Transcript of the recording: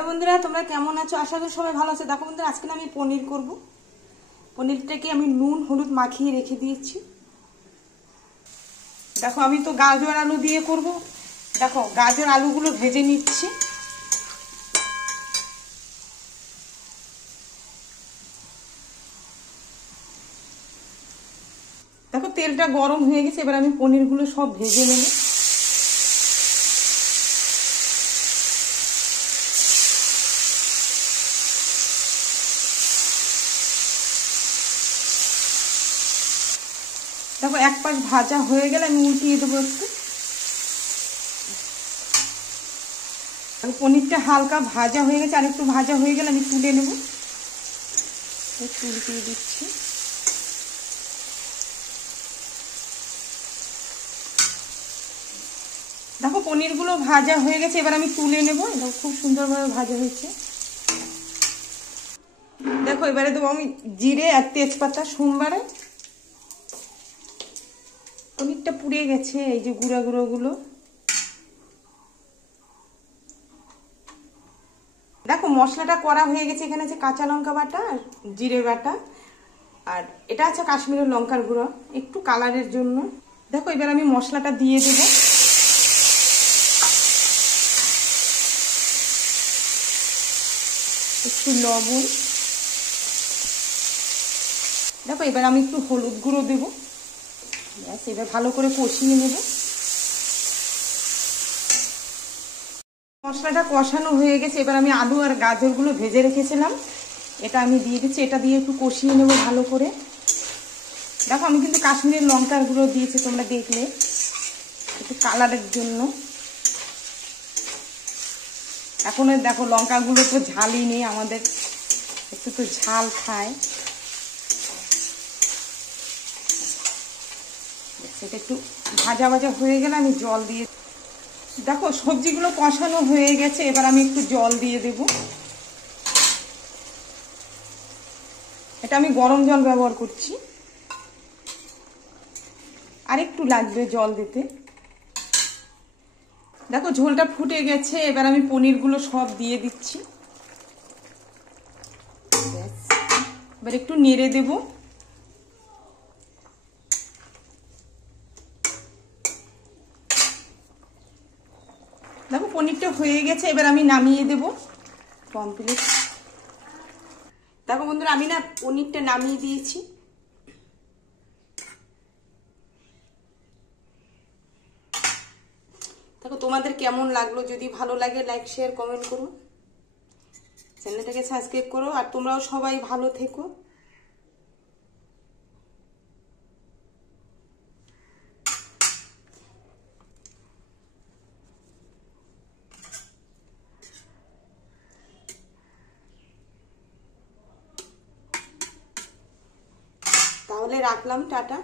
Hello বন্ধুরা, তোমরা কেমন আছো? আশা করি সবাই ভালো আছে। দেখো বন্ধুরা, আজকে আমি পনির করব। পনিরটাকে আমি নুন হলুদ মাখিয়ে রেখে দিয়েছি। দেখো আমি তো গাজর আলু দিয়ে করব। দেখো গাজর আলুগুলো ভেজে নিচ্ছি। দেখো তেলটা গরম হয়ে গেছে, এবার আমি পনিরগুলো সব ভেজে নেব। দেখো এক পাশ ভাজা হয়ে গেলে আমি উল্টিয়ে দেবো একটু। পনিরটা হালকা ভাজা হয়ে গেছে, আর একটু ভাজা হয়ে গেলে আমি তুলে নেব। একটু উল্টিয়ে দিচ্ছি। দেখো পনিরগুলো ভাজা হয়ে গেছে, এবার আমি তুলে নেব। এটা খুব সুন্দরভাবে ভাজা হয়েছে। দেখো এবারে দেবো আমি জিরে আর তেজপাতা সোমবারে। পনিরটা পুড়ে গেছে, এই যে গুঁড়া গুঁড়োগুলো। দেখো মশলাটা করা হয়ে গেছে। এখানে আছে কাঁচা লঙ্কা বাটা আর জিরে বাটা, আর এটা আছে কাশ্মীরের লঙ্কার গুঁড়ো একটু কালারের জন্য। দেখো এবার আমি মশলাটা দিয়ে দেবো। একটু লবণ। দেখো এবার আমি একটু হলুদ গুঁড়ো দেবো। ব্যাস, এবার ভালো করে কষিয়ে নেব। মশলাটা কষানো হয়ে গেছে, এবার আমি আলু আর গাজরগুলো ভেজে রেখেছিলাম এটা আমি দিয়ে দিচ্ছি। এটা দিয়ে একটু কষিয়ে নেব ভালো করে। দেখো আমি কিন্তু কাশ্মীরের লঙ্কার গুঁড়ো দিয়েছি, তোমরা দেখলে, একটু কালারের জন্য। এখন দেখো লঙ্কাগুলো তো ঝালই নেই, আমাদের একটু তো ঝাল খায়। সেটা একটু ভাজা ভাজা হয়ে গেলে আমি জল দিয়ে। দেখো সবজিগুলো কষানো হয়ে গেছে, এবার আমি একটু জল দিয়ে দেব। এটা আমি গরম জল ব্যবহার করছি, আর একটু লাগবে জল দিতে। দেখো ঝোলটা ফুটে গেছে, এবার আমি পনিরগুলো সব দিয়ে দিচ্ছি। এবার একটু নেড়ে দেব। দেখো পনিরটা হয়ে গেছে, এবার আমি নামিয়ে দেব। কমপ্লিট। দেখো বন্ধুরা, আমি না পনিরটা নামিয়ে দিয়েছি। দেখো তোমাদের কেমন লাগলো? যদি ভালো লাগে লাইক শেয়ার কমেন্ট করো, চ্যানেলটাকে সাবস্ক্রাইব করো, আর তোমরাও সবাই ভালো থেকো। তাহলে রাখলাম, টাটা।